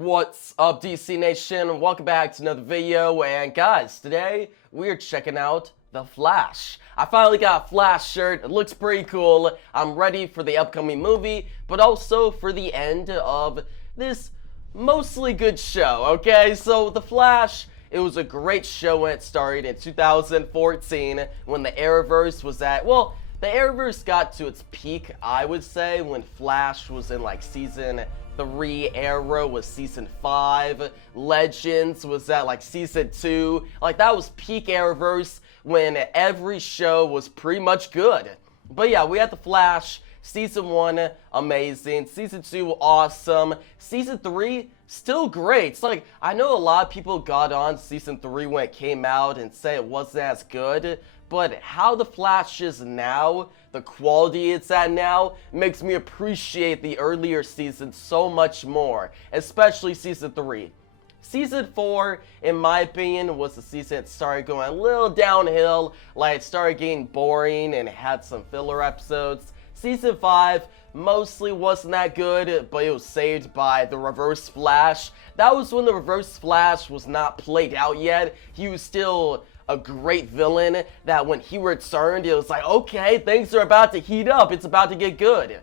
What's up, DC Nation? Welcome back to another video, and guys, today we're checking out The Flash. I finally got a Flash shirt. It looks pretty cool. I'm ready for the upcoming movie, but also for the end of this mostly good show, okay? So The Flash, it was a great show when it started in 2014 when the Arrowverse was at, well, the Arrowverse got to its peak, I would say, when Flash was in like season 3, Arrow was season 5, Legends was at like season 2, like that was peak Arrowverse when every show was pretty much good. But yeah, we had The Flash, season 1, amazing, season 2, awesome, season 3, still great. It's like, I know a lot of people got on season 3 when it came out and say it wasn't as good, but how The Flash is now, the quality it's at now, makes me appreciate the earlier seasons so much more, especially season 3. Season 4, in my opinion, was the season that started going a little downhill, like it started getting boring and it had some filler episodes. Season 5 mostly wasn't that good, but it was saved by the Reverse Flash. That was when the Reverse Flash was not played out yet. He was still a great villain that when he returned, it was like, okay, things are about to heat up. It's about to get good.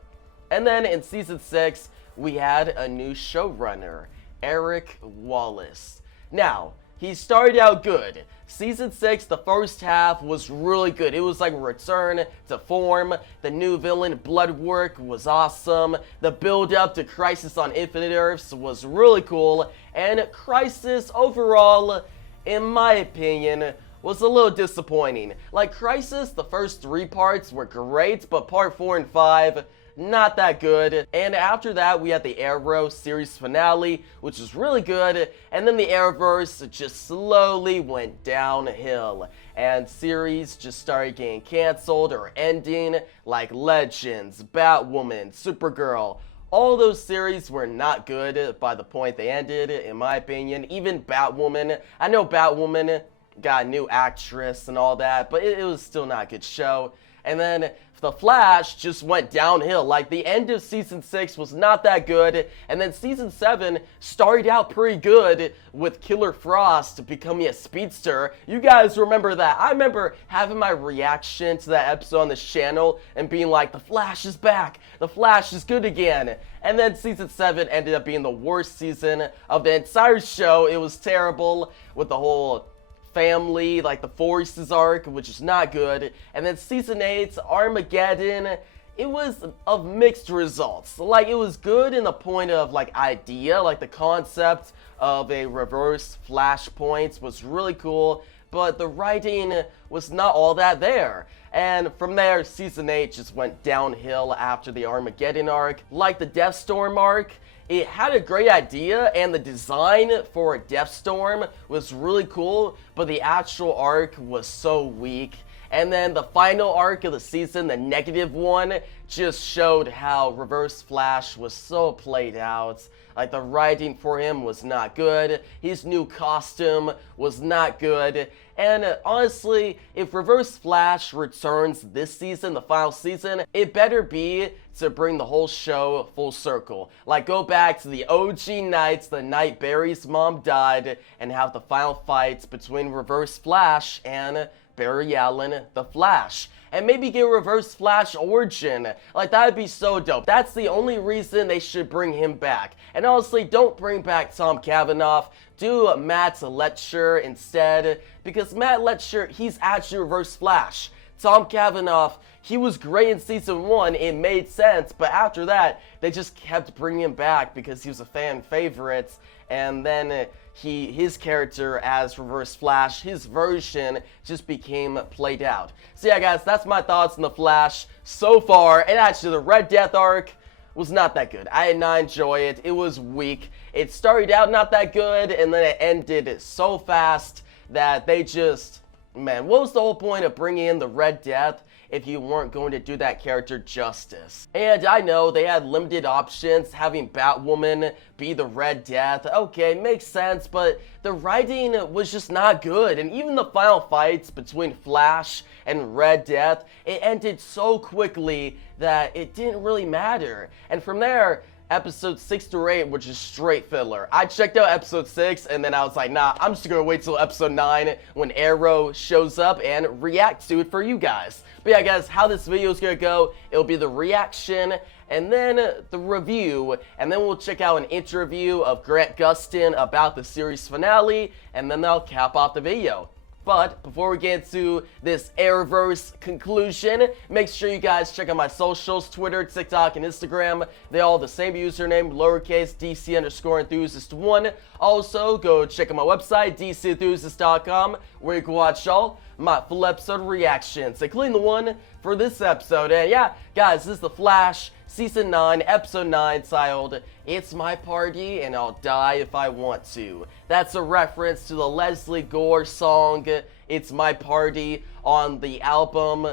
And then in season 6, we had a new showrunner, Eric Wallace. Now, he started out good. Season 6, the first half was really good. It was like a return to form. The new villain, Bloodwork, was awesome. The build-up to Crisis on Infinite Earths was really cool. And Crisis, overall, in my opinion, was a little disappointing. Like Crisis, the first 3 parts were great, but part 4 and 5, not that good. And after that, we had the Arrow series finale, which was really good, and then the Arrowverse just slowly went downhill, and series just started getting canceled or ending, like Legends, Batwoman, Supergirl. All those series were not good by the point they ended, in my opinion. Even Batwoman, I know Batwoman got a new actress and all that, but it was still not a good show. And then The Flash just went downhill. Like the end of season 6 was not that good, and then season 7 started out pretty good with Killer Frost becoming a speedster. You guys remember that? I remember having my reaction to that episode on this channel and being like, The Flash is back, The Flash is good again. And then season 7 ended up being the worst season of the entire show. It was terrible with the whole family, like the Forces arc, which is not good. And then season 8, Armageddon, it was of mixed results. Like, it was good in the point of like idea, like the concept of a reverse Flashpoint was really cool, but the writing was not all that there. And from there, season 8 just went downhill after the Armageddon arc. Like the Deathstorm arc, it had a great idea, and the design for Deathstorm was really cool, but the actual arc was so weak. And then the final arc of the season, the negative one, just showed how Reverse Flash was so played out. Like, the writing for him was not good, his new costume was not good, and honestly, if Reverse Flash returns this season, the final season, it better be to bring the whole show full circle. Like, go back to the OG nights, the night Barry's mom died, and have the final fights between Reverse Flash and Barry Allen, the Flash. And maybe get a Reverse Flash origin. Like, that would be so dope. That's the only reason they should bring him back. And honestly, don't bring back Tom Cavanaugh. Do Matt Letscher instead. Because Matt Letscher, he's actually Reverse Flash. Tom Cavanaugh, he was great in season 1, it made sense, but after that, they just kept bringing him back because he was a fan favorite, and then his character as Reverse Flash, his version just became played out. So yeah guys, that's my thoughts on The Flash so far, and actually the Red Death arc was not that good. I did not enjoy it, it was weak. It started out not that good, and then it ended so fast that they just, man, what was the whole point of bringing in the Red Death if you weren't going to do that character justice? And I know they had limited options, having Batwoman be the Red Death. Okay, makes sense, but the writing was just not good. And even the final fights between Flash and Red Death, it ended so quickly that it didn't really matter. And from there, episode 6 through 8, which is straight filler. I checked out episode 6, and then I was like, nah, I'm just gonna wait till episode 9 when Arrow shows up and react to it for you guys. But yeah, guys, how this video is gonna go, it'll be the reaction, and then the review, and then we'll check out an interview of Gustin about the series finale, and then I'll cap off the video. But before we get into this Arrowverse conclusion, make sure you guys check out my socials, Twitter, TikTok, and Instagram. They all have the same username, lowercase DC_enthusiast1. Also, go check out my website, DCenthusiast.com, where you can watch all my full episode reactions, including the one for this episode. And yeah, guys, this is The Flash, Season 9, Episode 9, titled It's My Party and I'll Die If I Want To. That's a reference to the Leslie Gore song, It's My Party, on the album.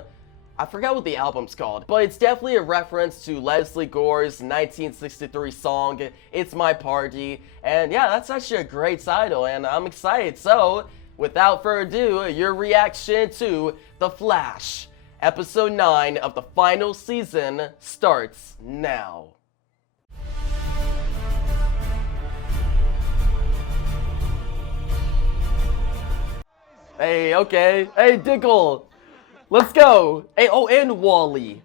I forgot what the album's called, but it's definitely a reference to Leslie Gore's 1963 song, It's My Party. And yeah, that's actually a great title, and I'm excited. So, without further ado, your reaction to The Flash. Episode 9 of the final season starts now. Hey, okay. Hey, Diggle. Let's go. Hey, oh, and Wally.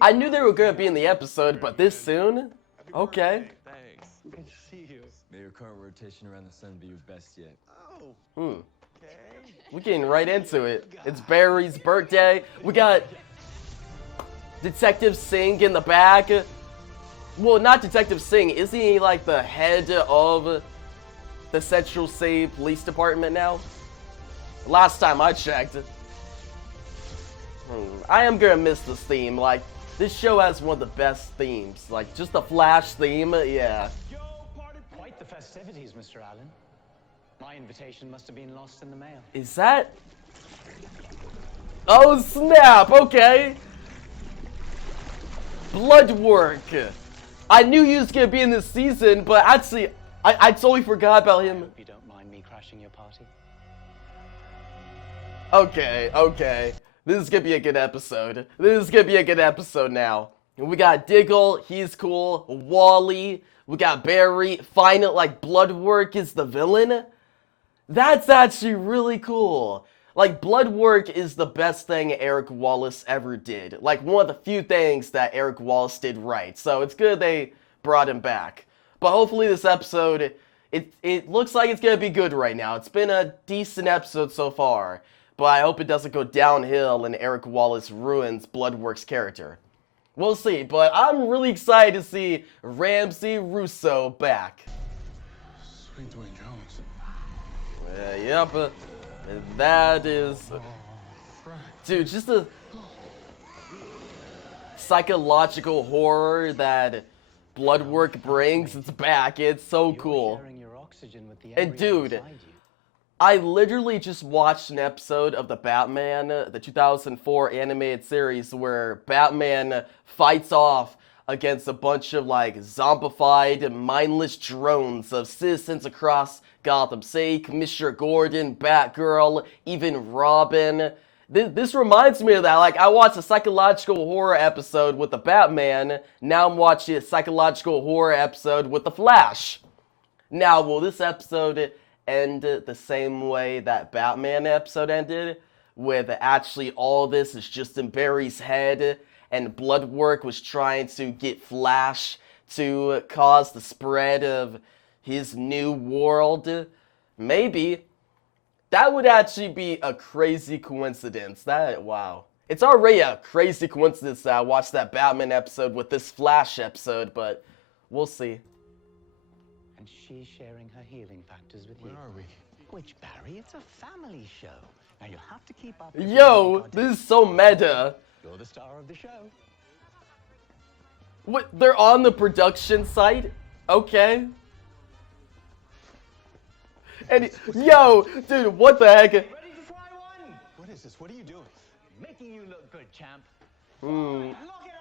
I knew they were going to be in the episode, but this soon? Okay. Thanks. Good to see you. May your current rotation around the sun be your best yet. Oh. We're getting right into it. It's Barry's birthday. We got Detective Singh in the back. Well, not Detective Singh. Isn't he like the head of the Central City Police Department now? Last time I checked. I am gonna miss this theme. Like, this show has one of the best themes. Like, just the Flash theme, yeah. Yo, party. Quite the festivities, Mr. Allen. My invitation must have been lost in the mail. Is that? Oh snap! Okay. Bloodwork. I knew he was gonna be in this season, but actually, I totally forgot about him. I hope you don't mind me crashing your party. Okay. This is gonna be a good episode. This is gonna be a good episode now. We got Diggle, he's cool. Wally. We got Barry. Find it like Bloodwork is the villain. That's actually really cool. Like, Bloodwork is the best thing Eric Wallace ever did. Like, one of the few things that Eric Wallace did right. So it's good they brought him back. But hopefully this episode, it looks like it's gonna be good right now. It's been a decent episode so far. But I hope it doesn't go downhill and Eric Wallace ruins Bloodwork's character. We'll see, but I'm really excited to see Ramsey Rosso back. Sweet Dwayne Jones. Yep, that is... Dude, just a psychological horror that Bloodwork brings, it's back, it's so cool. And dude, I literally just watched an episode of the Batman, the 2004 animated series, where Batman fights off against a bunch of like zombified, mindless drones of citizens across Gotham City, Commissioner Gordon, Batgirl, even Robin. This reminds me of that. Like, I watched a psychological horror episode with the Batman. Now I'm watching a psychological horror episode with the Flash. Now, will this episode end the same way that Batman episode ended? With actually all this is just in Barry's head, and Bloodwork was trying to get Flash to cause the spread of his new world? Maybe. That would actually be a crazy coincidence. Wow. It's already a crazy coincidence that I watched that Batman episode with this Flash episode, but we'll see. And she's sharing her healing factors with you. Where are we? Which, Barry? It's a family show. Now you have to keep up. Yo, this is so meta. You're the star of the show. What? They're on the production site? Okay. And yo, dude, what the heck? Ready to fly one? What is this? What are you doing? Making you look good, champ. Hmm. Look it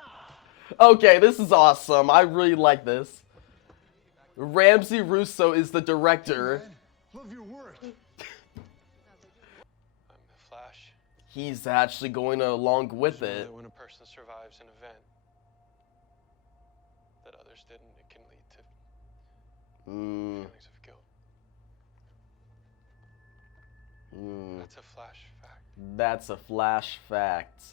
up. Okay, this is awesome. I really like this. Ramsey Rosso is the director. Love your work. I'm the Flash. He's actually going along with It's rare it. that when a person survives an event, others didn't, it can lead to Hmm. feelings of guilt. That's a flash fact. That's a flash fact.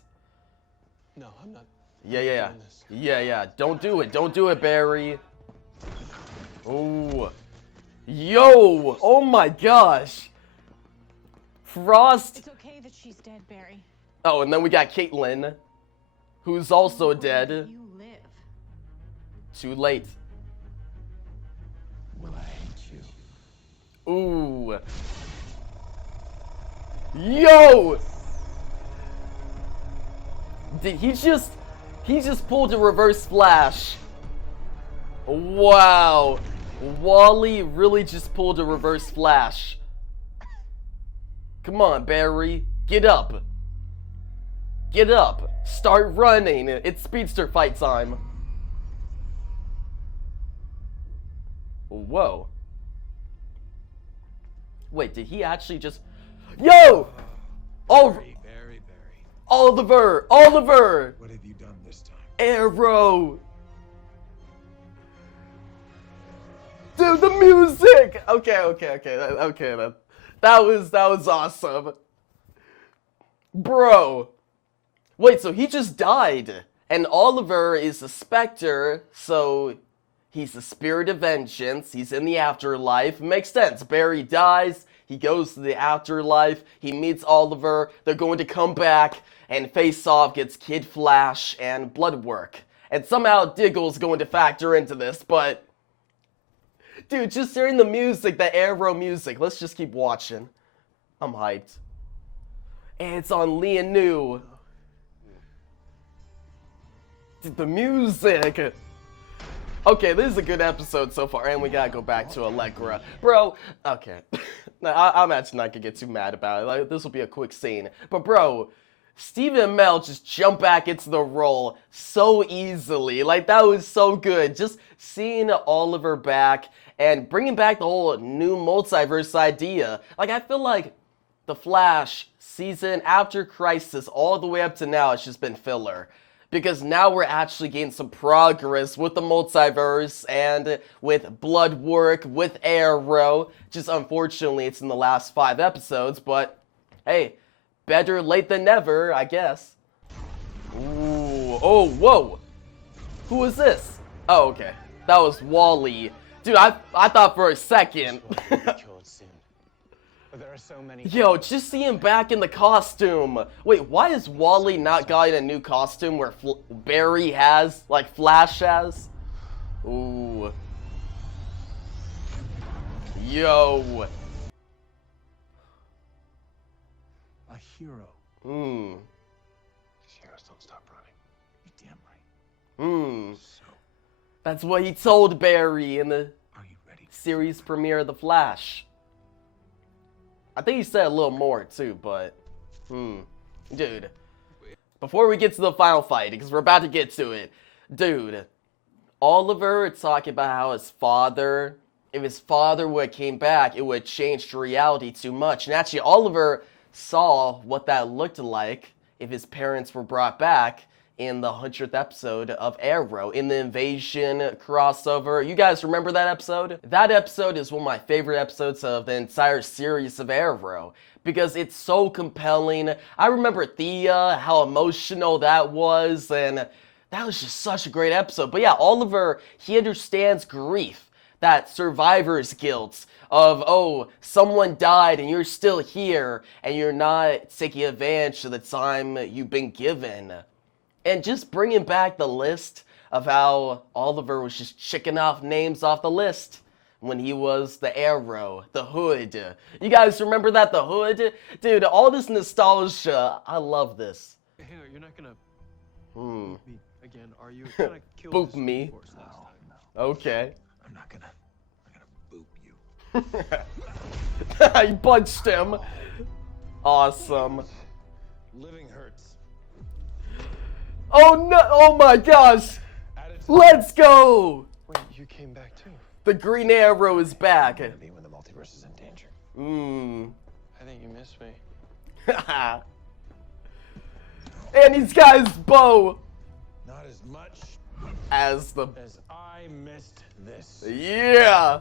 No, I'm not. Yeah. doing this. Yeah. Don't do it. Don't do it, Barry. Oh. Yo. Oh my gosh. Frost. It's okay that she's dead, Barry. Oh, and then we got Caitlin, who's also dead. You live. Too late. Well, I hate you. Ooh. Yo! Did he just pulled a reverse flash. Wow. Wally really just pulled a reverse flash. Come on, Barry. Get up. Get up. Start running. It's Speedster fight time. Whoa. Wait, did he actually just... Yo! Barry. Oliver! What have you done this time? Arrow! Dude, the music! Okay. That was awesome. Bro. Wait, so he just died. And Oliver is a specter, so he's the spirit of vengeance. He's in the afterlife. Makes sense. Barry dies. He goes to the afterlife. He meets Oliver. They're going to come back and face off against Kid Flash and Bloodwork. And somehow Diggle's going to factor into this, but... Dude, just hearing the music, the Arrow music. Let's just keep watching. I'm hyped. And it's on Lianu. Dude, the music. Okay, this is a good episode so far, and we gotta go back to Allegra. Bro, okay. I'm actually not gonna get too mad about it. Like, this will be a quick scene. But bro, Steve and Mel just jump back into the role so easily. Like, that was so good. Just seeing Oliver back and bringing back the whole new multiverse idea. Like, I feel like the Flash season after Crisis all the way up to now, it's just been filler. Because now we're actually getting some progress with the multiverse and with Bloodwork, with Arrow. Just unfortunately, it's in the last 5 episodes, but hey, better late than never, I guess. Ooh, oh, whoa. Who is this? Oh, okay. That was Wally. Dude, I thought for a second. Will be killed soon. But there are so many. Yo, just see him back in the costume. Wait, why has Wally not gotten a new costume where Barry has, like Flash has? Ooh. Yo. A hero. These heroes don't stop running. You're damn right. So, That's what he told Barry in the are you ready? series premiere of The Flash. I think he said a little more too, but dude, before we get to the final fight, because we're about to get to it, dude, Oliver talking about how his father, if his father would have came back, it would have changed reality too much. And actually, Oliver saw what that looked like if his parents were brought back in the 100th episode of Arrow, in the Invasion crossover. You guys remember that episode? That episode is one of my favorite episodes of the entire series of Arrow, because it's so compelling. I remember Thea, how emotional that was, and that was just such a great episode. But yeah, Oliver, he understands grief, that survivor's guilt of, oh, someone died and you're still here, and you're not taking advantage of the time you've been given. And just bringing back the list of how Oliver was just checking off names off the list when he was the Arrow, the Hood. You guys remember that, the Hood? Dude, all this nostalgia, I love this. Hey, you're not gonna Hmm. me again, are you? Kinda killed Boop the me. Speed Force last time. Okay. I'm not gonna boop you. I punched him. Awesome. Living hurts. Oh no! Oh my gosh! Let's go! Wait, you came back too? The Green Arrow is back. Gonna be when the multiverse is in danger. I think you missed me. And he's got his bow. Not as much as the... As I missed this. Yeah!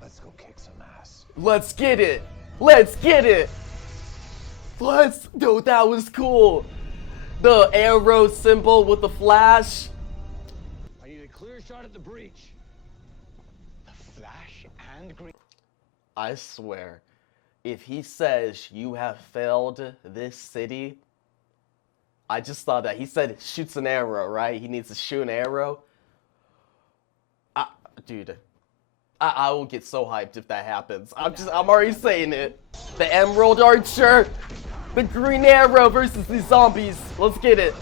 Let's go kick some ass. Let's get it! Let's get it! Dude, that was cool! The arrow symbol with the flash. I need a clear shot at the breach. The Flash and Green. I swear, if he says you have failed this city, I just thought that. He said shoots an arrow, right? He needs to shoot an arrow. Dude, I will get so hyped if that happens. I'm already saying it. The Emerald Archer, the Green Arrow versus these zombies. Let's get it.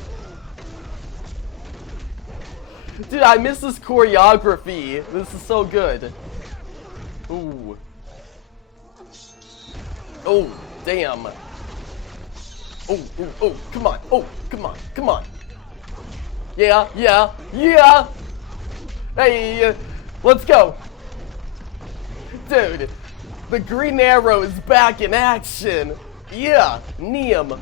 Dude, I miss this choreography. This is so good. Ooh. Oh, damn. Oh, come on. Oh, come on. Yeah. Hey, let's go. Dude, the Green Arrow is back in action. Yeah, Neum.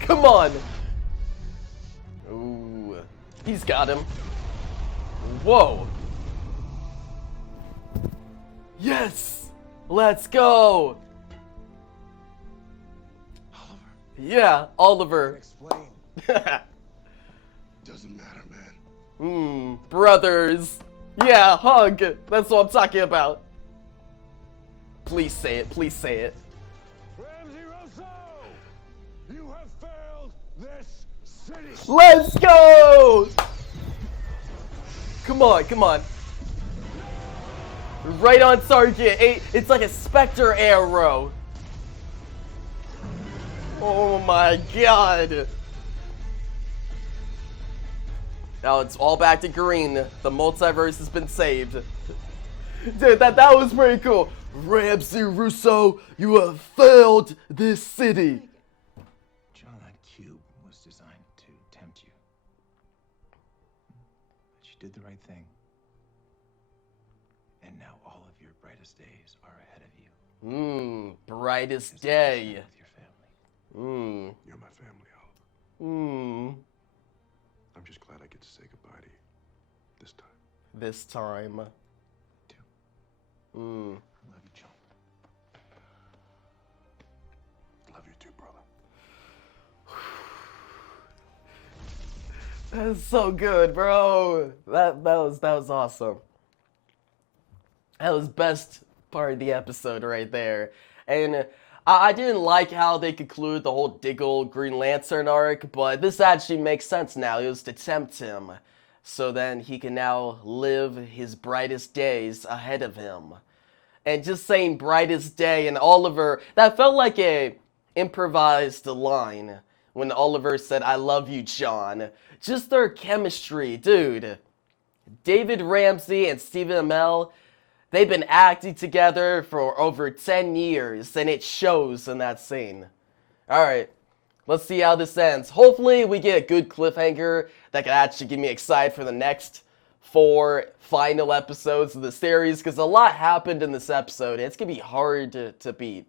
Come on. Ooh, he's got him. Whoa. Yes! Let's go! Oliver. Yeah, Oliver. Explain. Doesn't matter, man. Brothers. Yeah, hug. That's what I'm talking about. Please say it, please say it. Ramsey Rosso! You have failed this city! Let's go! Come on. Right on target. It's like a Spectre arrow. Oh my god. Now it's all back to green. The multiverse has been saved. Dude, that was pretty cool. Ramsey Rosso, you have failed this city. John, that cube was designed to tempt you. But you did the right thing. And now all of your brightest days are ahead of you. Brightest Because you're day. with your family. You're my family, Oliver. Hmm. I'm just glad I get to say goodbye to you. This time. This time. Too. Hmm. Love you, John. Love you too, brother. That's so good, bro. That was awesome. That was best part of the episode right there. And I didn't like how they conclude the whole Diggle Green Lantern arc, but this actually makes sense now. It was to tempt him, so then he can now live his brightest days ahead of him. And just saying brightest day and Oliver, that felt like a improvised line when Oliver said, "I love you, John." Just their chemistry, dude. David Ramsey and Stephen Amell, they've been acting together for over 10 years, and it shows in that scene. Alright, let's see how this ends. Hopefully we get a good cliffhanger that can actually get me excited for the next 4 final episodes of the series, because a lot happened in this episode, and it's going to be hard to beat.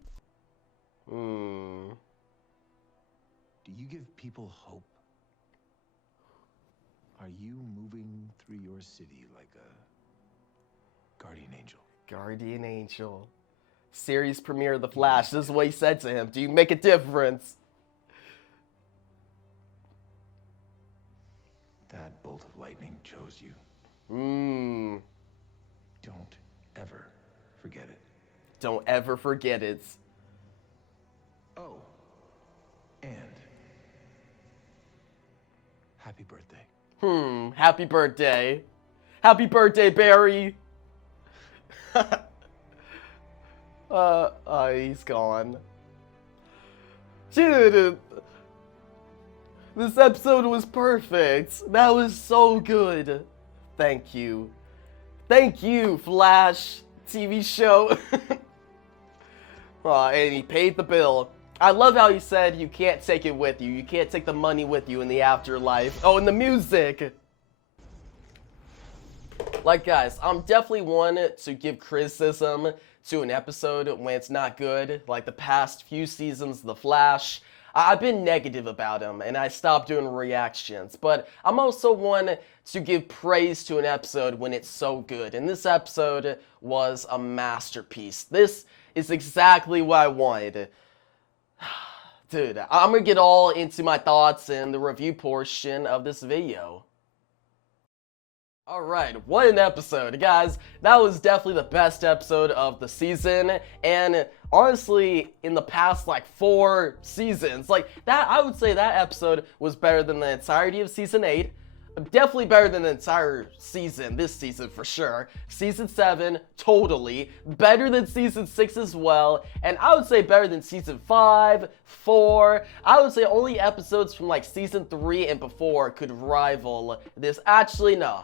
Do you give people hope? Are you moving through your city like a guardian angel? Guardian Angel. Series premiere of The Flash. This is what he said to him. Do you make a difference? That bolt of lightning chose you. Don't ever forget it. Don't ever forget it. Oh, and happy birthday. Happy birthday. Happy birthday, Barry. He's gone. Dude, this episode was perfect. That was so good. Thank you. Thank you, Flash TV show. And he paid the bill. I love how he said you can't take it with you. You can't take the money with you in the afterlife. Oh, and the music. Like, guys, I'm definitely one to give criticism to an episode when it's not good, like the past few seasons of The Flash. I've been negative about him, and I stopped doing reactions, but I'm also one to give praise to an episode when it's so good, and this episode was a masterpiece. This is exactly what I wanted. Dude, I'm gonna get all into my thoughts in the review portion of this video. Alright, what an episode, guys. That was definitely the best episode of the season, and honestly, in the past, like, 4 seasons, like, that, I would say that episode was better than the entirety of Season 8. Definitely better than the entire season, this season for sure. Season 7, totally. Better than Season 6 as well. And I would say better than Season 5, 4. I would say only episodes from like Season 3 and before could rival this. Actually, no.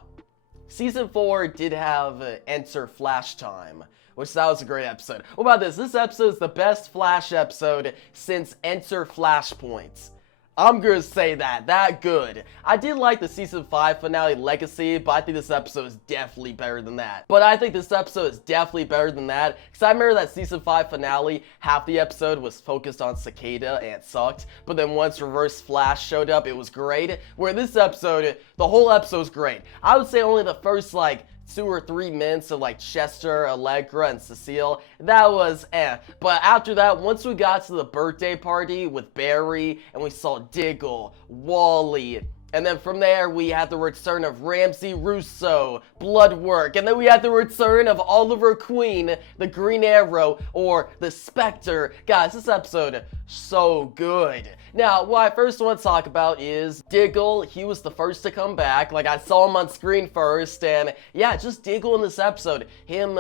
Season 4 did have Enter Flash Time, which that was a great episode. What about this? This episode is the best Flash episode since Enter Flashpoint. I'm gonna say that good. I did like the Season 5 finale Legacy, but I think this episode is definitely better than that. But I think this episode is definitely better than that, because I remember that Season 5 finale, half the episode was focused on Cicada and it sucked, but then once Reverse Flash showed up, it was great. Where this episode, the whole episode is great. I would say only the first, like, 2 or 3 minutes of like Chester, Allegra, and Cecile, that was But after that, once we got to the birthday party with Barry, and we saw Diggle, Wally, and then from there, we had the return of Ramsey Rosso, Bloodwork, and then we had the return of Oliver Queen, the Green Arrow, or the Spectre. Guys, this episode, so good. Now, what I first want to talk about is Diggle. He was the first to come back. Like, I saw him on screen first, and yeah, just Diggle in this episode. Him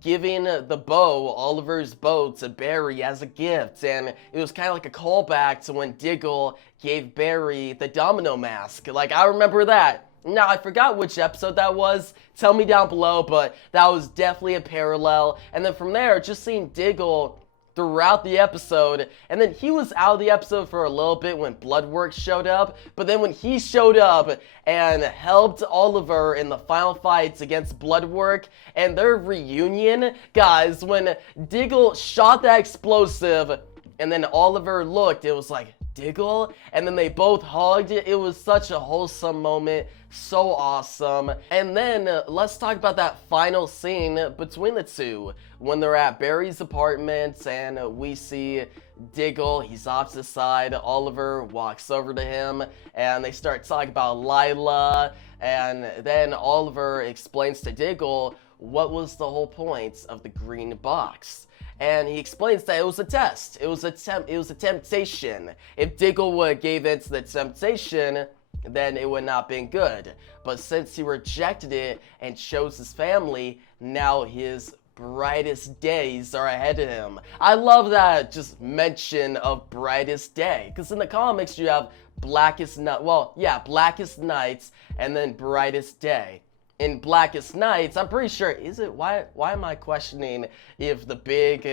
giving the bow, Oliver's bow, to Barry as a gift, and it was kind of like a callback to when Diggle gave Barry the domino mask. Like, I remember that. Now, I forgot which episode that was. Tell me down below, but that was definitely a parallel. And then from there, just seeing Diggle throughout the episode, and then he was out of the episode for a little bit when Bloodwork showed up, but then when he showed up and helped Oliver in the final fights against Bloodwork and their reunion, guys, when Diggle shot that explosive and then Oliver looked, it was like, Diggle? And then they both hugged. It was such a wholesome moment. So awesome. And then let's talk about that final scene between the two when they're at Barry's apartment and we see Diggle. He's off to the side. Oliver walks over to him and they start talking about Lila, and then Oliver explains to Diggle what was the whole point of the green box. And he explains that it was a test. It was a temptation. If Diggle would have gave in to the temptation, then it would not have been good. But since he rejected it and chose his family, now his brightest days are ahead of him. I love that just mention of brightest day, because in the comics you have Blackest Night, well, yeah, Blackest Nights and then Brightest Day. In Blackest Nights, I'm pretty sure, is it, why am I questioning if the big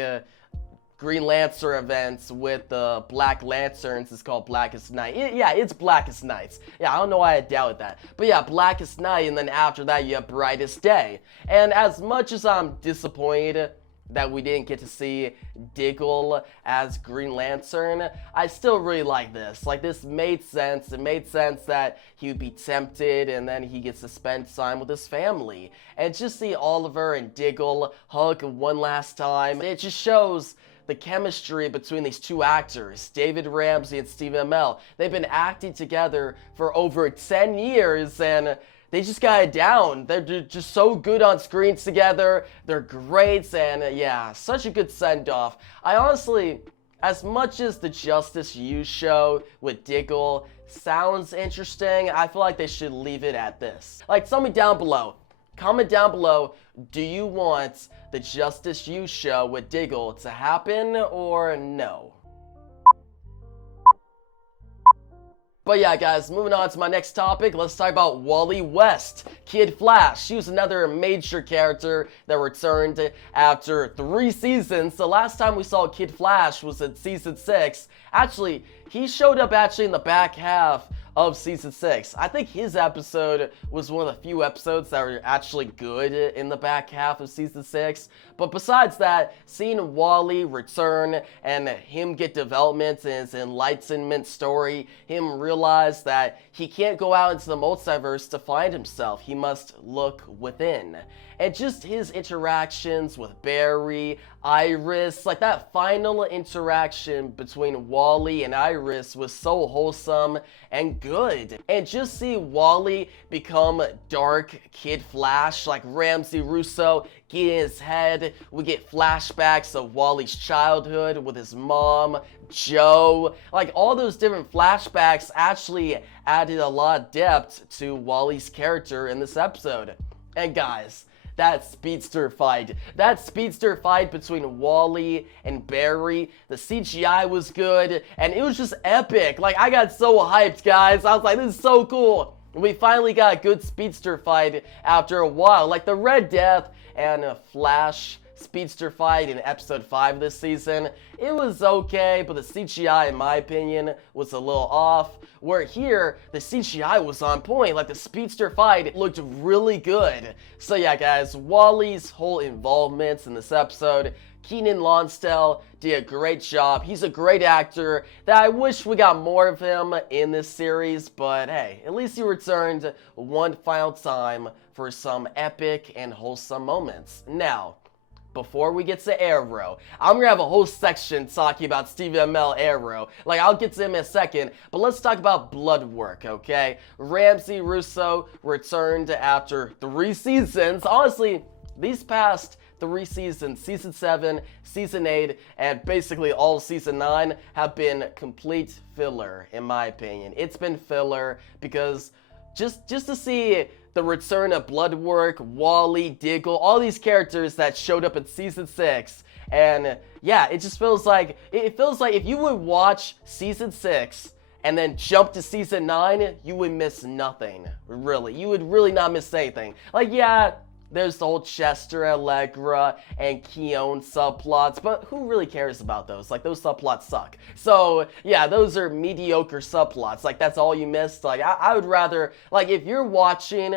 Green Lantern events with the Black Lanterns is called Blackest Night? Yeah, it's Blackest Nights. Yeah, I don't know why I doubted that. But yeah, Blackest Night, and then after that you have Brightest Day. And as much as I'm disappointed that we didn't get to see Diggle as Green Lantern, I still really like this. Like, this made sense. It made sense that he would be tempted and then he gets to spend time with his family. And just see Oliver and Diggle hug one last time, it just shows the chemistry between these two actors, David Ramsey and Stephen Amell. They've been acting together for over 10 years and they just got it down. They're just so good on screens together. They're great, and yeah, such a good send-off. I honestly, as much as the Justice U show with Diggle sounds interesting, I feel like they should leave it at this. Like, tell me down below. Comment down below, do you want the Justice U show with Diggle to happen or no? But yeah, guys, moving on to my next topic, let's talk about Wally West, Kid Flash. She was another major character that returned after 3 seasons. The last time we saw Kid Flash was in season 6. Actually, he showed up in the back half of season 6. I think his episode was one of the few episodes that were actually good in the back half of season 6. But besides that, seeing Wally return and him get development in his enlightenment story, him realize that he can't go out into the multiverse to find himself, he must look within. And just his interactions with Barry, Iris, like that final interaction between Wally and Iris was so wholesome and good. And just see Wally become Dark Kid Flash, like Ramsey Rosso, get in his head. We get flashbacks of Wally's childhood with his mom, Joe. Like all those different flashbacks actually added a lot of depth to Wally's character in this episode. And guys, that Speedster fight between Wally and Barry, the CGI was good, and it was just epic. Like, I got so hyped, guys. I was like, this is so cool. We finally got a good Speedster fight after a while. Like, the Red Death and Flash Speedster fight in episode 5 this season, it was okay, but the CGI, in my opinion, was a little off. Where here, the CGI was on point. Like, the Speedster fight looked really good. So yeah, guys, Wally's whole involvement in this episode, Kenan Lonsdale did a great job. He's a great actor that I wish we got more of him in this series, but hey, at least he returned one final time for some epic and wholesome moments. Now, before we get to Arrow, I'm gonna have a whole section talking about Stephen Amell Arrow. Like, I'll get to him in a second, but let's talk about Bloodwork, okay? Ramsey Rosso returned after 3 seasons. Honestly, these past 3 seasons, season 7, season 8, and basically all season 9 have been complete filler, in my opinion. It's been filler because just to see the return of Bloodwork, Wally, Diggle, all these characters that showed up in season 6. And yeah, it just feels like, if you would watch season 6 and then jump to season 9, you would miss nothing, really. You would really not miss anything. Like, yeah, there's the whole Chester, Allegra, and Keone subplots, but who really cares about those? Like, those subplots suck. So, yeah, those are mediocre subplots. Like, that's all you missed. Like, I would rather, like, if you're watching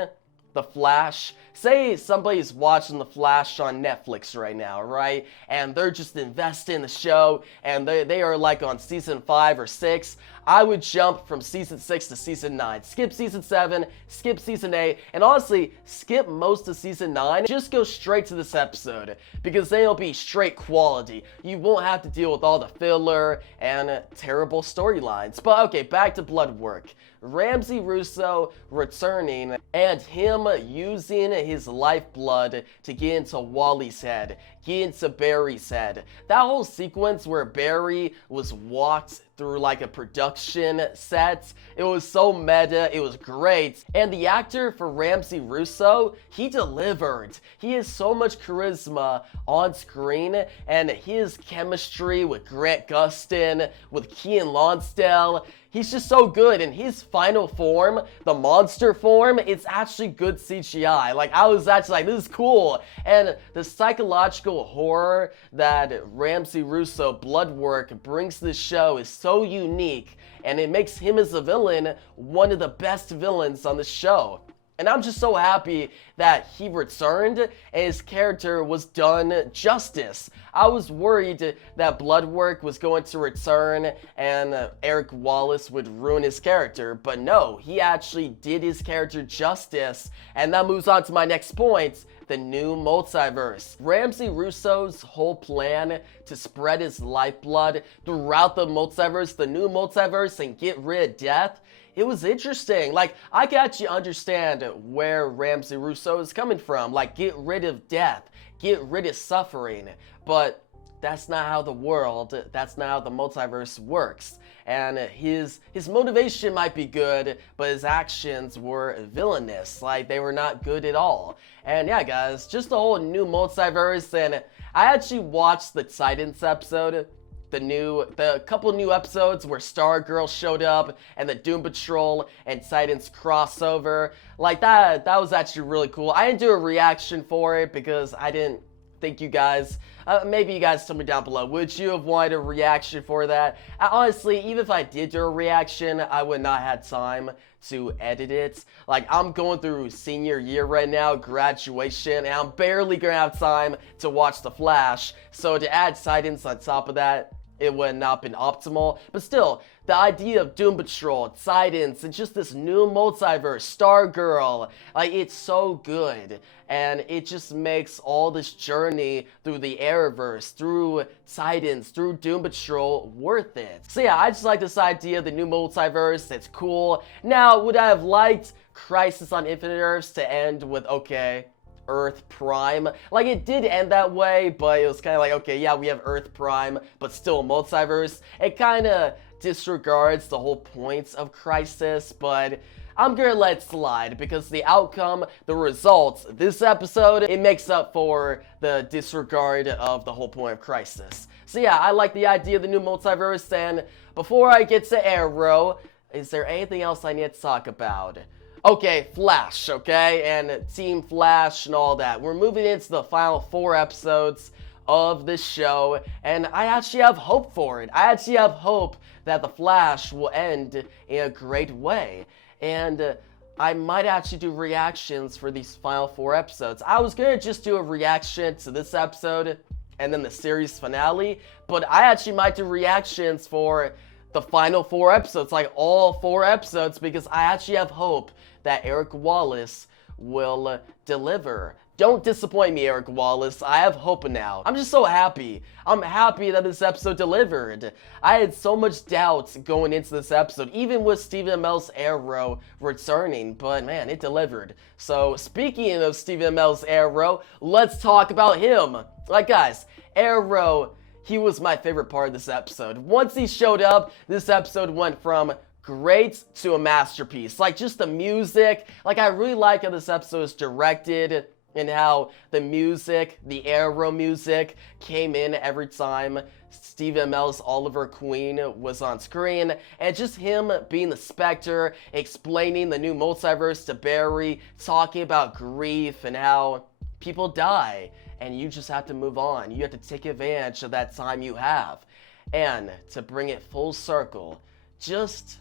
The Flash, say somebody's watching The Flash on Netflix right now, right? And they're just invested in the show, and they are, like, on season 5 or 6. I would jump from season 6 to season 9. Skip season 7, skip season 8, and honestly, skip most of season 9. Just go straight to this episode, because then it'll be straight quality. You won't have to deal with all the filler and terrible storylines. But okay, back to Bloodwork. Ramsey Rosso returning, and him using his lifeblood to get into Wally's head, get into Barry's head. That whole sequence where Barry was walked through like a production set, it was so meta, it was great. And the actor for Ramsey Rosso, he delivered. He has so much charisma on screen, and his chemistry with Grant Gustin, with Kenan Lonsdale, he's just so good. In his final form, the monster form, it's actually good CGI. Like, I was actually like, this is cool. And the psychological horror that Ramsey Rosso Bloodwork brings to the show is so unique, and it makes him as a villain one of the best villains on the show. And I'm just so happy that he returned and his character was done justice. I was worried that Bloodwork was going to return and Eric Wallace would ruin his character, but no, he actually did his character justice. And that moves on to my next point, the new multiverse. Ramsey Russo's whole plan to spread his lifeblood throughout the multiverse, the new multiverse, and get rid of death, it was interesting. Like, I can actually understand where Ramsey Rosso is coming from. Like, get rid of death, get rid of suffering. But that's not how the multiverse works. And his motivation might be good, but his actions were villainous. Like, they were not good at all. And yeah, guys, just the whole new multiverse. And I actually watched the Titans episode, the couple new episodes where Stargirl showed up and the Doom Patrol and Titans crossover. Like, that was actually really cool. I didn't do a reaction for it because I didn't thank you guys. Maybe you guys tell me down below, would you have wanted a reaction for that? Honestly, even if I did do a reaction, I would not have time to edit it. Like, I'm going through senior year right now, graduation, and I'm barely gonna have time to watch The Flash. So to add Titans on top of that, it would not have been optimal. But still, the idea of Doom Patrol, Titans, and just this new multiverse, Stargirl, like, it's so good. And it just makes all this journey through the Arrowverse, through Titans, through Doom Patrol worth it. So yeah, I just like this idea of the new multiverse. It's cool. Now, would I have liked Crisis on Infinite Earths to end with, okay, Earth Prime? Like, it did end that way, but it was kind of like, okay, yeah, we have Earth Prime, but still a multiverse. It kind of disregards the whole point of Crisis, but I'm gonna let it slide because the outcome, the results, this episode, it makes up for the disregard of the whole point of Crisis. So yeah, I like the idea of the new multiverse, and before I get to Arrow, is there anything else I need to talk about? Okay, Flash, okay, and Team Flash and all that. We're moving into the final 4 episodes of this show, and I actually have hope for it. I actually have hope that the Flash will end in a great way, and I might actually do reactions for these final 4 episodes. I was gonna just do a reaction to this episode and then the series finale, but I actually might do reactions for the final 4 episodes, like all 4 episodes, because I actually have hope that Eric Wallace will deliver. Don't disappoint me, Eric Wallace. I have hope now. I'm just so happy. I'm happy that this episode delivered. I had so much doubt going into this episode, even with Stephen Amell's Arrow returning, but man, it delivered. So speaking of Stephen Amell's Arrow, let's talk about him. Like, guys, Arrow, he was my favorite part of this episode. Once he showed up, this episode went from great to a masterpiece. Like, just the music. Like, I really like how this episode is directed and how the music, the Arrow music, came in every time Steve Amell's Oliver Queen was on screen, and just him being the Spectre, explaining the new multiverse to Barry, talking about grief and how people die, and you just have to move on. You have to take advantage of that time you have. And to bring it full circle, just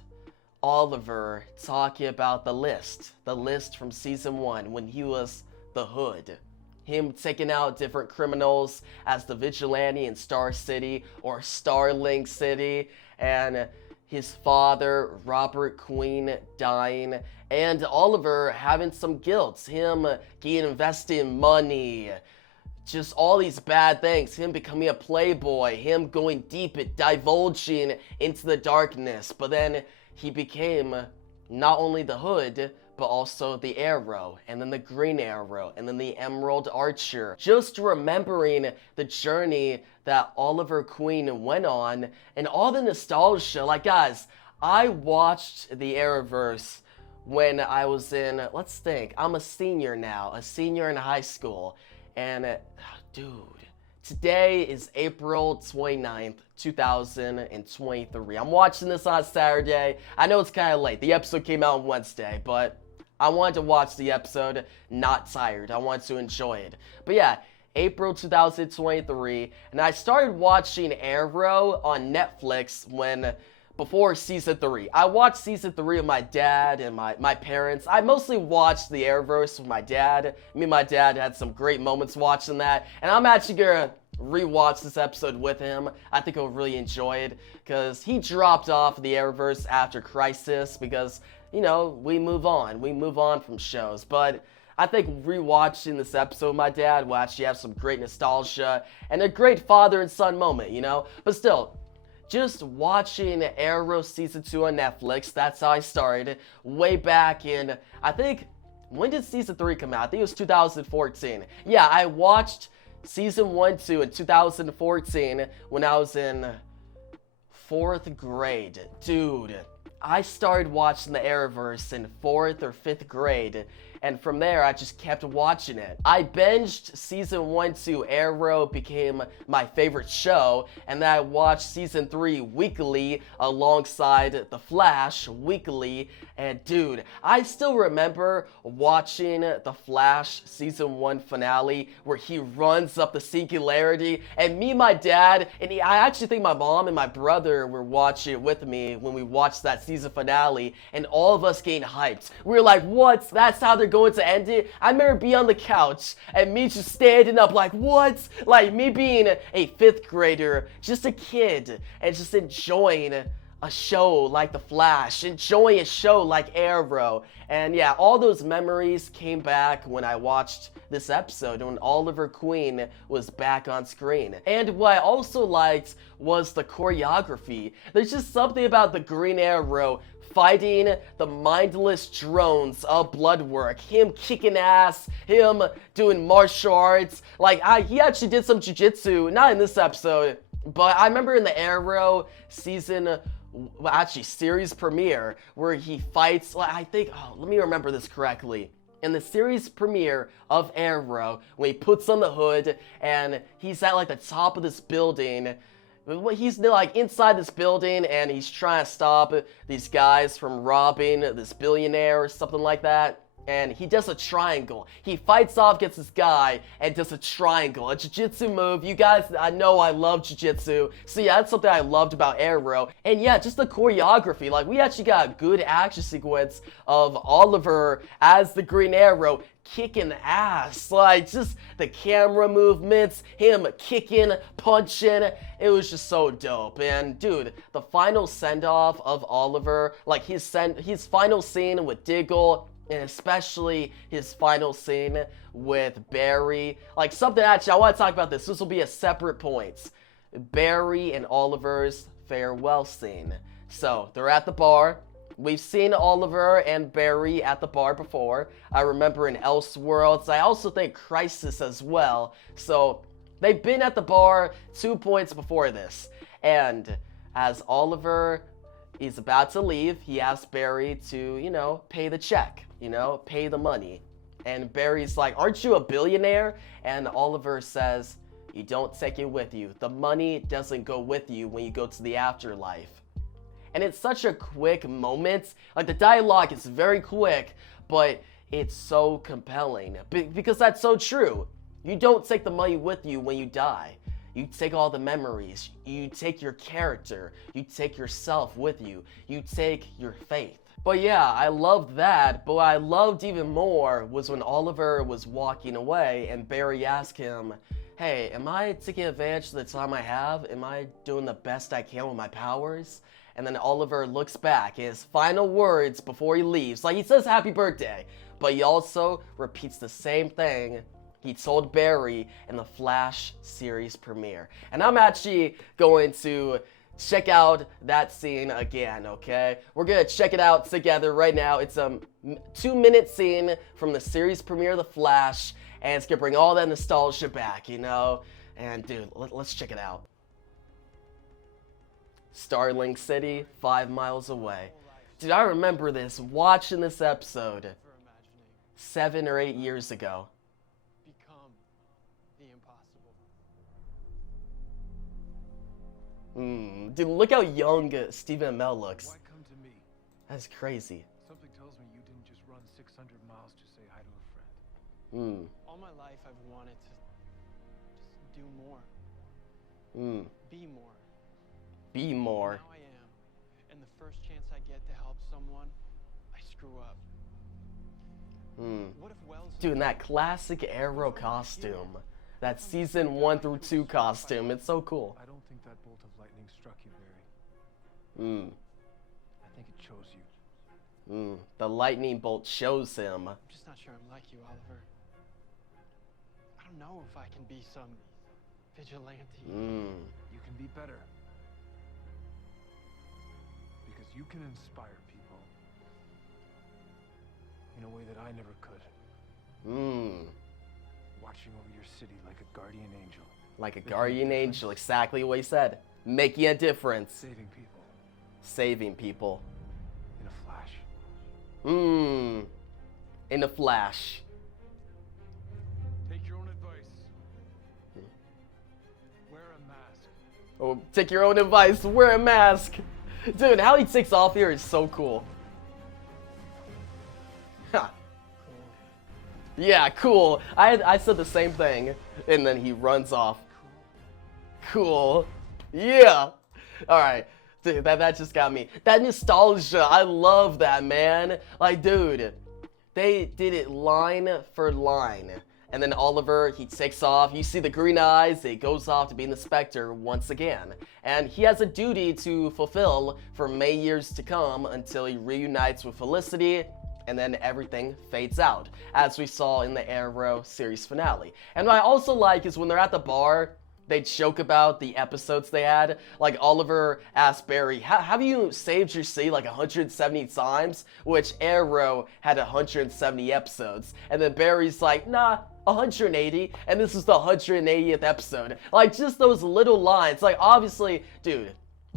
Oliver talking about the list from season 1 when he was the Hood. Him taking out different criminals as the Vigilante in Star City or Starling City, and his father, Robert Queen, dying, and Oliver having some guilt, him getting invested in money, just all these bad things, him becoming a playboy, him going deep at divulging into the darkness, but then he became not only the Hood, but also the Arrow, and then the Green Arrow, and then the Emerald Archer. Just remembering the journey that Oliver Queen went on, and all the nostalgia. Like, guys, I watched the Arrowverse when I was in, let's think, I'm a senior now, a senior in high school, and dude, today is April 29th, 2023. I'm watching this on Saturday. I know it's kind of late. The episode came out on Wednesday, but I wanted to watch the episode not tired. I wanted to enjoy it. But yeah, April 2023, and I started watching Arrow on Netflix before season 3. I watched season 3 with my dad and my parents. I mostly watched the Arrowverse with my dad. Me and my dad had some great moments watching that, and I'm actually gonna rewatch this episode with him. I think he'll really enjoy it, because he dropped off the Arrowverse after Crisis, because, you know, we move on from shows. But I think rewatching this episode with my dad will actually have some great nostalgia and a great father and son moment, you know? But still, just watching Arrow season 2 on Netflix, that's how I started, way back in, I think, when did season 3 come out? I think it was 2014. Yeah, I watched season 1, 2 in 2014 when I was in 4th grade. Dude, I started watching the Arrowverse in 4th or 5th grade, and from there I just kept watching it. I binged season 1 to Arrow became my favorite show, and then I watched season 3 weekly alongside The Flash weekly. And dude, I still remember watching The Flash season 1 finale where he runs up the singularity, and me and my dad, and I actually think my mom and my brother were watching it with me when we watched that season finale, and all of us getting hyped. We were like, what? That's how they're going to end it? I remember being on the couch and me just standing up like, what? Like me being a 5th grader, just a kid, and just enjoying a show like The Flash, enjoying a show like Arrow. And yeah, all those memories came back when I watched this episode, when Oliver Queen was back on screen. And what I also liked was the choreography. There's just something about the Green Arrow fighting the mindless drones of Bloodwork, him kicking ass, him doing martial arts. Like, he actually did some jujitsu, not in this episode, but I remember in the Arrow season, well, actually series premiere, where he fights, I think, let me remember this correctly. In the series premiere of Arrow, when he puts on the hood and he's at like the top of this building, he's like inside this building and he's trying to stop these guys from robbing this billionaire or something like that. And he does a triangle. He fights off against this guy and does a triangle, a jiu-jitsu move. You guys, I know I love jiu-jitsu. So yeah, that's something I loved about Arrow. And yeah, just the choreography. Like, we actually got a good action sequence of Oliver as the Green Arrow kicking ass. Like, just the camera movements, him kicking, punching. It was just so dope. And dude, the final send-off of Oliver, like his final scene with Diggle, and especially his final scene with Barry. Like, something actually, I want to talk about this. This will be a separate point. Barry and Oliver's farewell scene. So, they're at the bar. We've seen Oliver and Barry at the bar before. I remember in Elseworlds. I also think Crisis as well. So, they've been at the bar 2 points before this. And as Oliver is about to leave, he asks Barry to, you know, pay the check. You know, pay the money. And Barry's like, aren't you a billionaire? And Oliver says, you don't take it with you. The money doesn't go with you when you go to the afterlife. And it's such a quick moment. Like, the dialogue is very quick, but it's so compelling. Because that's so true. You don't take the money with you when you die. You take all the memories. You take your character. You take yourself with you. You take your faith. But yeah, I loved that, but what I loved even more was when Oliver was walking away and Barry asked him, hey, am I taking advantage of the time I have? Am I doing the best I can with my powers? And then Oliver looks back, and his final words before he leaves, like, he says happy birthday, but he also repeats the same thing he told Barry in the Flash series premiere. And I'm actually going to check out that scene again, okay? We're gonna check it out together right now. It's a 2-minute scene from the series premiere of The Flash, and it's gonna bring all that nostalgia back, you know? And dude, let's check it out. Starling City, 5 miles away. Dude, I remember this, watching this episode 7 or 8 years ago. Become the impossible. Dude, look how young Stephen Amell looks. Why come to me? That's crazy. Something tells me you didn't just run 600 miles to say hi to a friend. All my life I've wanted to just do more. Be more. Be more. Now I am. And the first chance I get to help someone, I screw up. What if Wells... Dude, in that classic Arrow costume. That season 1 through 2 costume. It's so cool. I don't think that bolt of lightning struck you, Barry. I think it chose you. The lightning bolt shows him. I'm just not sure I'm like you, Oliver. I don't know if I can be some vigilante. You can be better. Because you can inspire people in a way that I never could. Watching over your city like a guardian angel. Like a guardian angel, exactly what he said. Making a difference. Saving people. Saving people. In a flash. in the Flash. Take your own advice. Wear a mask. Oh, take your own advice, wear a mask. Dude, how he takes off here is so cool. Ha. Yeah, cool. I said the same thing. And then he runs off. Cool. Yeah. Alright. Dude, that just got me. That nostalgia, I love that, man. Like, dude, they did it line for line. And then Oliver, he takes off. You see the green eyes. He goes off to be the Spectre once again. And he has a duty to fulfill for many years to come until he reunites with Felicity. And then everything fades out, as we saw in the Arrow series finale. And what I also like is when they're at the bar, they joke about the episodes they had. Like Oliver asked Barry, have you saved your seat like 170 times? Which Arrow had 170 episodes. And then Barry's like, nah, 180, and this is the 180th episode. Like, just those little lines. Like, obviously, dude,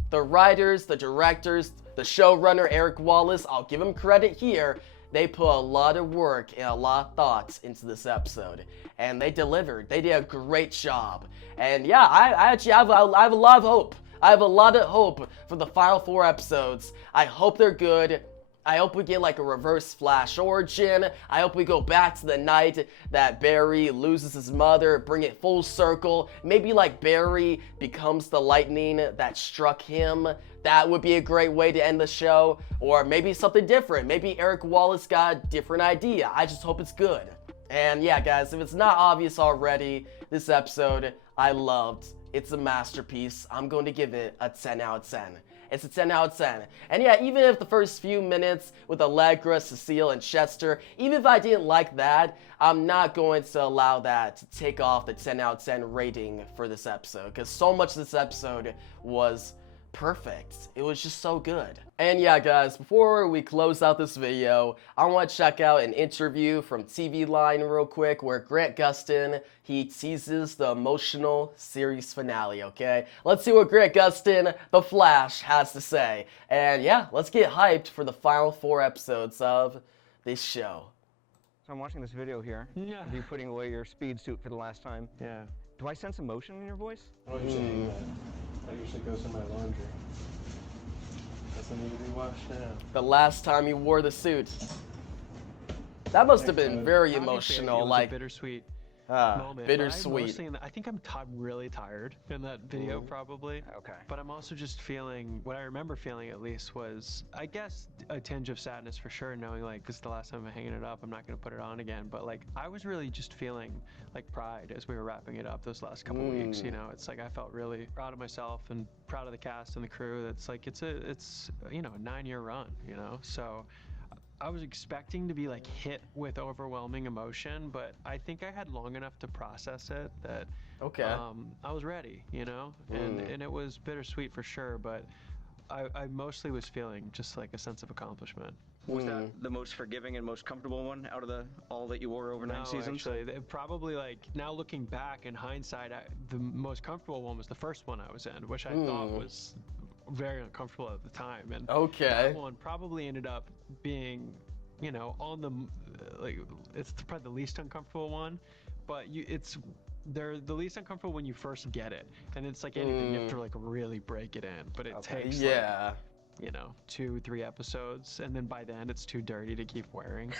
the writers, the directors, the showrunner, Eric Wallace, I'll give him credit here. They put a lot of work and a lot of thoughts into this episode, and they delivered. They did a great job. And yeah, I actually have a lot of hope. I have a lot of hope for the final 4 episodes. I hope they're good. I hope we get like a reverse Flash origin. I hope we go back to the night that Barry loses his mother, bring it full circle. Maybe like Barry becomes the lightning that struck him. That would be a great way to end the show. Or maybe something different. Maybe Eric Wallace got a different idea. I just hope it's good. And yeah, guys, if it's not obvious already, this episode I loved. It's a masterpiece. I'm going to give it a 10 out of 10. It's a 10 out of 10. And yeah, even if the first few minutes with Allegra, Cecile, and Chester, even if I didn't like that, I'm not going to allow that to take off the 10 out of 10 rating for this episode, because so much of this episode was perfect. It was just so good. And yeah, guys, before we close out this video, I want to check out an interview from TV Line real quick where Grant Gustin, he teases the emotional series finale, okay? Let's see what Grant Gustin, the Flash, has to say. And yeah, let's get hyped for the final 4 episodes of this show. So I'm watching this video here. Yeah. Of you putting away your speed suit for the last time. Yeah. Do I sense emotion in your voice? Oh, you're saying that usually goes in my laundry. Doesn't need to be washed now. The last time you wore the suit. That must have been very Obviously, emotional, it was like a bittersweet Ah, moment. bittersweet. I think I'm really tired in that video, probably. Okay. But I'm also just feeling, what I remember feeling at least was, I guess, a tinge of sadness for sure, knowing like this is the last time I'm hanging it up, I'm not going to put it on again. But like, I was really just feeling like pride as we were wrapping it up those last couple weeks. You know, it's like I felt really proud of myself and proud of the cast and the crew. That's like, it's you know, a 9-year run, you know, so. I was expecting to be like hit with overwhelming emotion, but I think I had long enough to process it that I was ready, you know, and it was bittersweet for sure, but I mostly was feeling just like a sense of accomplishment. Was that the most forgiving and most comfortable one out of all that you wore over 9 seasons? Actually, probably like now looking back in hindsight, the most comfortable one was the first one I was in, which I thought was very uncomfortable at the time, and that one probably ended up being, you know, on the like it's probably the least uncomfortable one, but they're the least uncomfortable when you first get it, and it's like anything, you have to like really break it in, but it takes like, you know, 2-3 episodes, and then by then it's too dirty to keep wearing.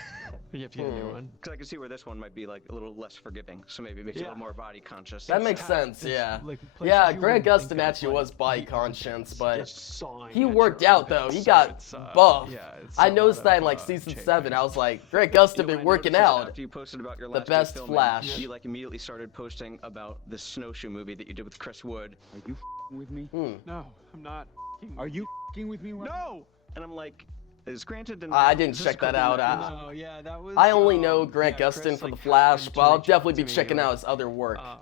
You have to get a new one. Because I can see where this one might be like a little less forgiving, so maybe it makes you a little more body conscious. That makes sense, yeah. Like, Yeah, Grant Gustin actually was body conscious, but he worked out though. He got buff. I noticed that in like season 7. I was like, Grant Gustin been working out. After you posted about your The last best filming, Flash. you like immediately started posting about the snowshoe movie that you did with Chris Wood. Are you with me? No, I'm not. Are you with me? No! And I'm like, is granted? I didn't check that out. No, yeah, that was. I only know Grant yeah, Gustin Chris, for like, The Flash, happened but to I'll reach definitely out be to me, checking out like, his other work. A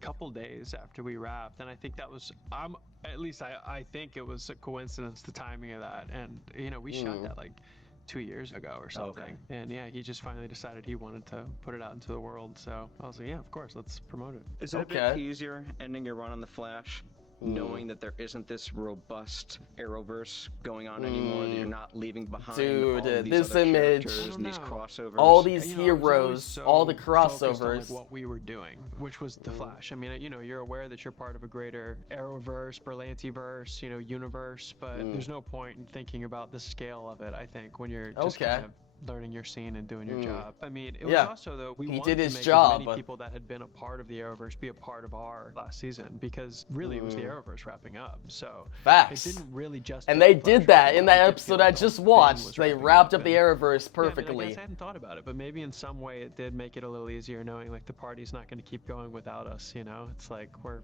couple days after we wrapped, and I think that was at least I think it was a coincidence, the timing of that, and you know, we shot that like 2 years ago or something, and yeah, he just finally decided he wanted to put it out into the world, so I was like, yeah, of course, let's promote it. Is it a bit easier ending your run on The Flash knowing that there isn't this robust Arrowverse going on anymore, that you're not leaving behind all Dude, of these this other image, characters and these crossovers. all these You know, I was always heroes, so all the focused on, crossovers. like, what we were doing, which was the Flash. I mean, you know, you're aware that you're part of a greater Arrowverse, Berlantiverse, you know, universe, but there's no point in thinking about the scale of it, I think, when you're just kind of learning your scene and doing your job. I mean, it was also, though, we wanted did his to make job. as many people that had been a part of the Arrowverse be a part of our last season, because really it was the Arrowverse wrapping up. So Facts. it didn't really just. And they did that in that episode I just watched. They wrapped up the Arrowverse I, mean, I perfectly. guess I hadn't thought about it, but maybe in some way it did make it a little easier knowing like the party's not going to keep going without us. You know, it's like we're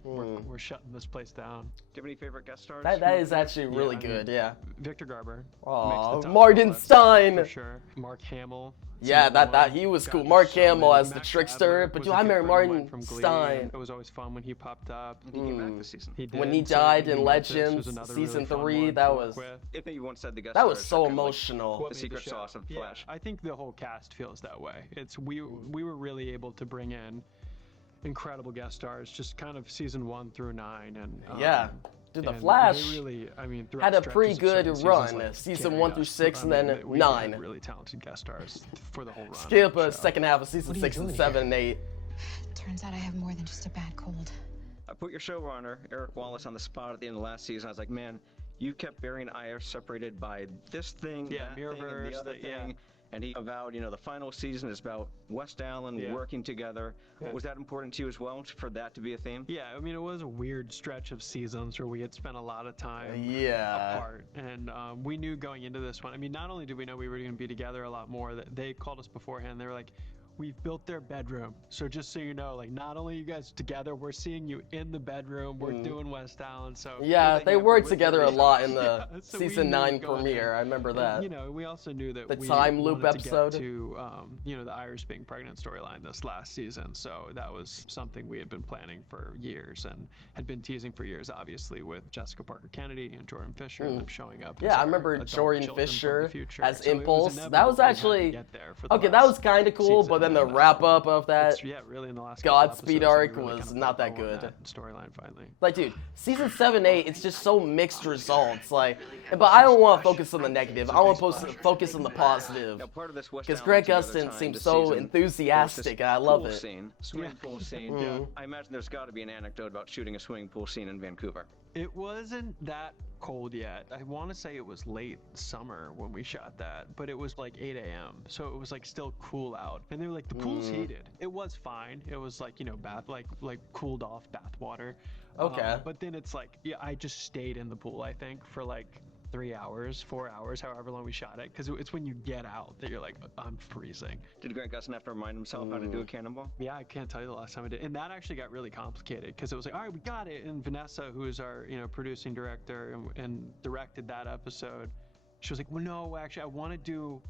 shutting this place down. Do you have any favorite guest stars? That is actually really I mean, good, yeah. Victor Garber. Aw, makes the top Martin list, Stein. for sure. Mark Hamill. Yeah, that he was cool. Mark Hamill as the Max trickster, Adler but was dude, a I good remember friend of mine Martin from Glee, Stein. and it was always fun when he popped up. He came back this season. He did. When he Same died with in Multiverse was Legends, another season really fun 3, one that to was work with. If you once said the guest that was stars so are kind of like emotional. the What made secret show. sauce of Yeah, Flash. I think the whole cast feels that way. It's we were really able to bring in incredible guest stars, just kind of season 1 through 9, and Yeah. Dude, The and Flash they really, I mean, had a throughout pretty stretches of good certain run, seasons, like, season carried 1 through us. 6, and I mean, then we 9. had really talented guest stars for the whole run. Skip of a the show. second half of season What are you 6 and doing 7 and 8. Turns out I have more than just a bad cold. I put your showrunner, Eric Wallace, on the spot at the end of last season. I was like, man, you kept Barry and I are separated by this thing, Yeah, that thing, and Mirrorverse, the other yeah. thing. And he avowed, you know, the final season is about West Allen working together. Yeah. Was that important to you as well, for that to be a theme? Yeah, I mean, it was a weird stretch of seasons where we had spent a lot of time Yeah. apart, and we knew going into this one. I mean, not only did we know we were going to be together a lot more, that they called us beforehand. They were like, "We've built their bedroom, so just so you know, like, not only are you guys together, we're seeing you in the bedroom. We're doing West Allen." So Yeah, they worked together a lot in the Yeah, so we season knew 9 going premiere. in. I remember And, that. you know, we also knew that The we time loop wanted episode. to get to, you know, the Iris being pregnant storyline this last season. So that was something we had been planning for years and had been teasing for years, obviously, with Jessica Parker Kennedy and Jordan Fisher and them showing up. as Yeah, I our remember adult Jordan children from the Fisher future. as So it was Impulse. That inevitable was we had to actually get there for the okay. That last was kind of cool, but then the season, wrap up of that, it's, yeah, really in the last couple Godspeed episodes, arc we really was kind of not put a that bow on good. that storyline finally. like, dude, season 7, 8, it's just so mixed results. Like, but I don't want to focus on the negative. I want to focus on the positive. Now, part of this West Because Allen Greg together Gustin time seems this so season, enthusiastic, and I love it. Swimming pool scene. Mhm. I imagine there's got to be an anecdote about shooting a swimming pool scene in Vancouver. It wasn't that cold yet. I want to say it was late summer when we shot that, but it was like 8 a.m. So it was like still cool out. And they were like, the pool's heated. It was fine. It was like, you know, bath, like cooled off bath water. Okay. But then it's like, yeah, I just stayed in the pool, I think, for like 3 hours, 4 hours, however long we shot it. Because it's when you get out that you're like, I'm freezing. Did Greg Gustin have to remind himself how to do a cannonball? Yeah, I can't tell you the last time I did. And that actually got really complicated because it was like, all right, we got it. And Vanessa, who is our, you know, producing director and directed that episode, she was like, well, no, actually, I want to do,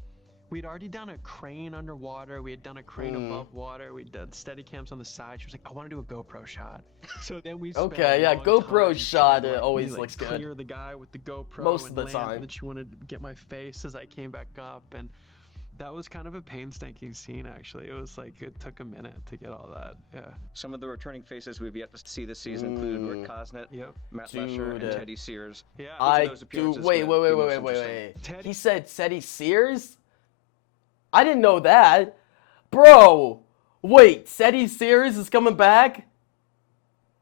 we'd already done a crane underwater. We had done a crane above water. We'd done steady cams on the side. She was like, I want to do a GoPro shot. So then we spent Okay, a yeah, long GoPro time shot, trying to, it like, always really, looks good. clear the guy with the GoPro Most of and the land, time. and then she wanted to get my face as I came back up. And that was kind of a painstaking scene, actually. It was like, it took a minute to get all that. Yeah. Some of the returning faces we've yet to see this season include Rick Cosnett, Yep. Matt Lesher, and Dude. Teddy Sears. Yeah. I those do. appearances Wait. gonna be most interesting? Teddy- He said Teddy Sears? I didn't know that. Bro, wait, Teddy Sears is coming back?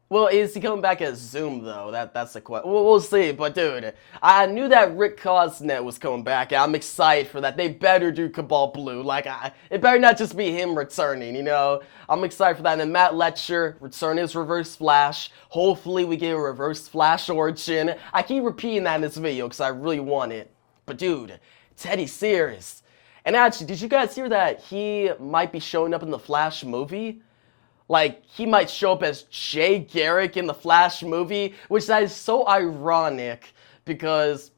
Well, is he coming back as Zoom, though? That's the question. We'll see, but dude, I knew that Rick Cosnet was coming back, and I'm excited for that. They better do Cabal Blue. Like, it better not just be him returning, you know? I'm excited for that. And then Matt Letcher returning as Reverse Flash. Hopefully we get a Reverse Flash origin. I keep repeating that in this video because I really want it. But dude, Teddy Sears. And actually, did you guys hear that he might be showing up in the Flash movie? Like, he might show up as Jay Garrick in the Flash movie, which that is so ironic because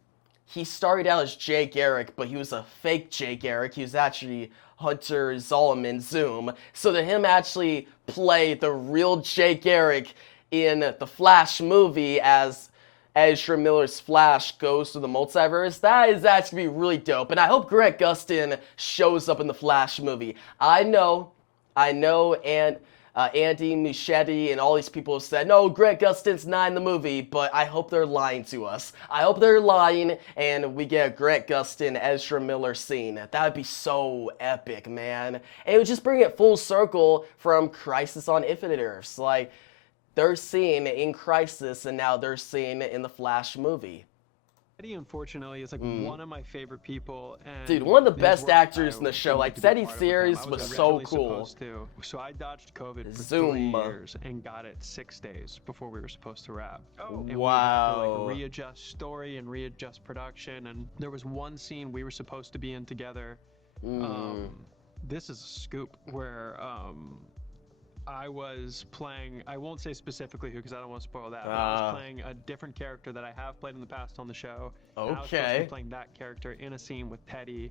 he started out as Jay Garrick, but he was a fake Jay Garrick. He was actually Hunter Zolomon Zoom. So to him actually play the real Jay Garrick in the Flash movie as Ezra Miller's Flash goes through the multiverse, that is actually really dope. And I hope Greg Gustin shows up in the Flash movie. I know, and Andy Muschietti and all these people have said, no, Grant Gustin's not in the movie, but I hope they're lying to us. I hope they're lying and we get a Grant Gustin, Ezra Miller scene. That would be so epic, man. And it would just bring it full circle from Crisis on Infinite Earths. Like, they're seeing in Crisis and now they're seeing it in the Flash movie. Teddy, unfortunately, is like one of my favorite people. And dude, one of the best actors in the show. Like, Teddy Sears was so cool. So I dodged COVID for Zoom. 3 years and got it 6 days before we were supposed to wrap. Oh, and wow. We had to, like, readjust story and readjust production. And there was one scene we were supposed to be in together. This is a scoop where I was playing, I won't say specifically who because I don't want to spoil that, but I was playing a different character that I have played in the past on the show. And I was supposed to be playing that character in a scene with Teddy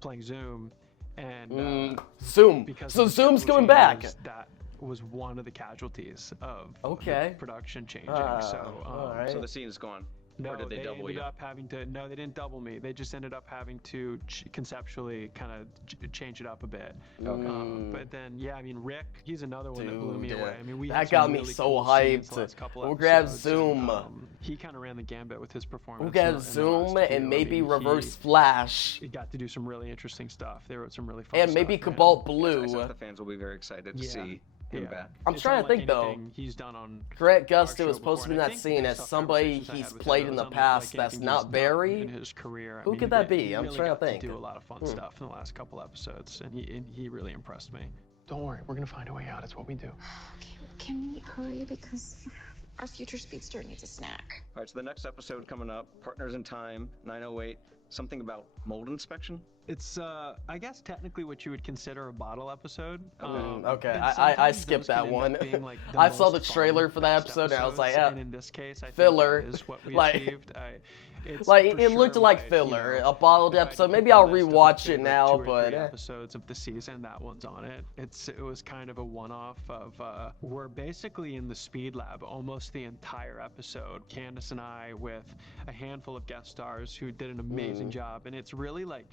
playing Zoom. And Zoom. So Zoom's coming back. That was one of the casualties of the production changing. So the scene is gone. No, or did they double ended you? up having to. No, they didn't double me. They just ended up having to conceptually kind of change it up a bit. But then, yeah, I mean, Rick, he's another one that blew me away. I mean, that got me so hyped. We'll grab Zoom. He kind of ran the gambit with his performance. We'll grab Zoom and maybe Reverse Flash. He got to do some really interesting stuff. They wrote some really fun and stuff. Maybe Cobalt Blue. I think the fans will be very excited to see him back. I'm trying to think though. He's done on Grant Gustin was supposed to be in that scene as somebody he's played in the past that's not Barry. In his career. Who could that be? I'm trying to think. He do a lot of fun stuff in the last couple episodes, and he really impressed me. Don't worry, we're gonna find a way out. It's what we do. Okay, can we hurry because our future speedster needs a snack. All right, so the next episode coming up, Partners in Time, 908, something about mold inspection. It's, I guess, technically what you would consider a bottle episode. Okay, I skipped that one. Like I saw the trailer for that episode and I was like, yeah, and in this case, I filler. Think that is what we like, achieved. It looked like filler, a bottled episode. Maybe I'll rewatch it now, but episodes of the season, that one's on it. It was kind of a one-off of we're basically in the Speed Lab almost the entire episode. Candace and I with a handful of guest stars who did an amazing job, and it's really like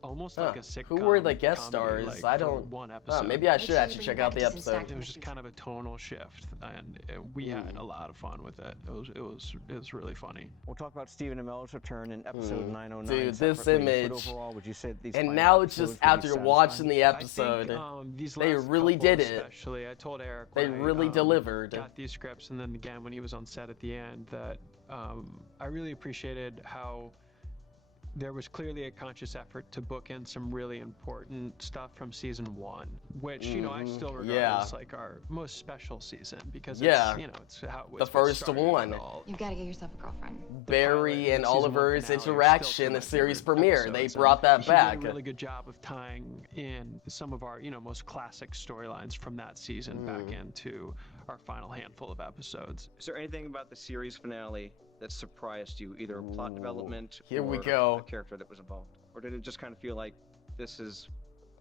almost like a sitcom. Who were the guest stars? Like, I don't. One episode. Maybe I should actually check out the episode. It was just kind of a tonal shift, and we had a lot of fun with it. It was really funny. We'll talk about Stephen Amell's return in episode 909. Dude, this image. But overall, would you say these and now it's just after watching the episode, I think, they really did it. Especially, I told Eric. They really delivered. Got these scripts, and then again when he was on set at the end, that I really appreciated how. There was clearly a conscious effort to book in some really important stuff from season 1, which I still regard as like our most special season because it's, it's how it was the first one. You gotta get yourself a girlfriend. Barry and Oliver's interaction, the series premiere, they brought that back. Did a really good job of tying in some of our most classic storylines from that season back into our final handful of episodes. Is there anything about the series finale that surprised you, either plot development or a character that was involved? Or did it just kind of feel like this is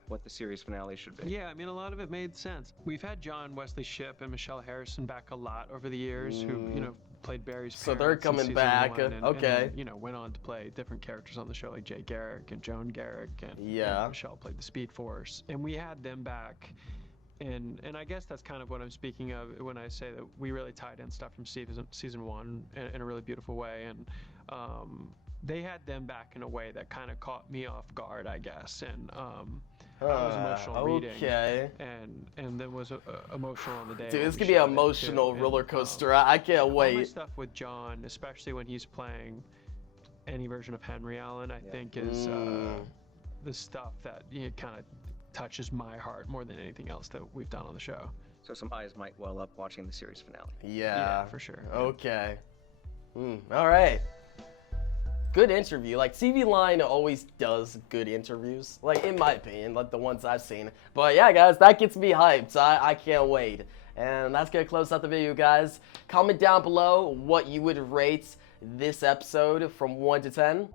what the series finale should be? Yeah, I mean, a lot of it made sense. We've had John Wesley Shipp and Michelle Harrison back a lot over the years who, played Barry's parents. So they're coming back, okay. And, went on to play different characters on the show like Jay Garrick and Joan Garrick and Michelle played the Speed Force. And we had them back. And I guess that's kind of what I'm speaking of when I say that we really tied in stuff from season 1 in a really beautiful way. And they had them back in a way that kind of caught me off guard, I guess. And I was emotional reading. And then was emotional on the day. Dude, this could be an emotional roller coaster. I can't wait. All my stuff with John, especially when he's playing any version of Henry Allen, I think is the stuff that kind of touches my heart more than anything else that we've done on the show. So some eyes might well up watching the series finale. Yeah, for sure. Okay. All right. Good interview. Like, TV Line always does good interviews. Like, in my opinion, like the ones I've seen. But yeah, guys, that gets me hyped. I can't wait. And that's gonna close out the video, guys. Comment down below what you would rate this episode from 1 to 10.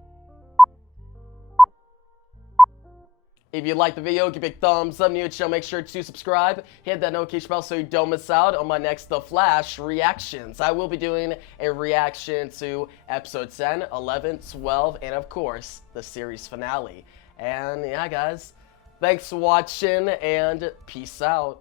If you liked the video, give it a thumbs up. New to the channel, make sure to subscribe. Hit that notification bell so you don't miss out on my next The Flash reactions. I will be doing a reaction to episode 10, 11, 12, and of course, the series finale. And yeah, guys, thanks for watching and peace out.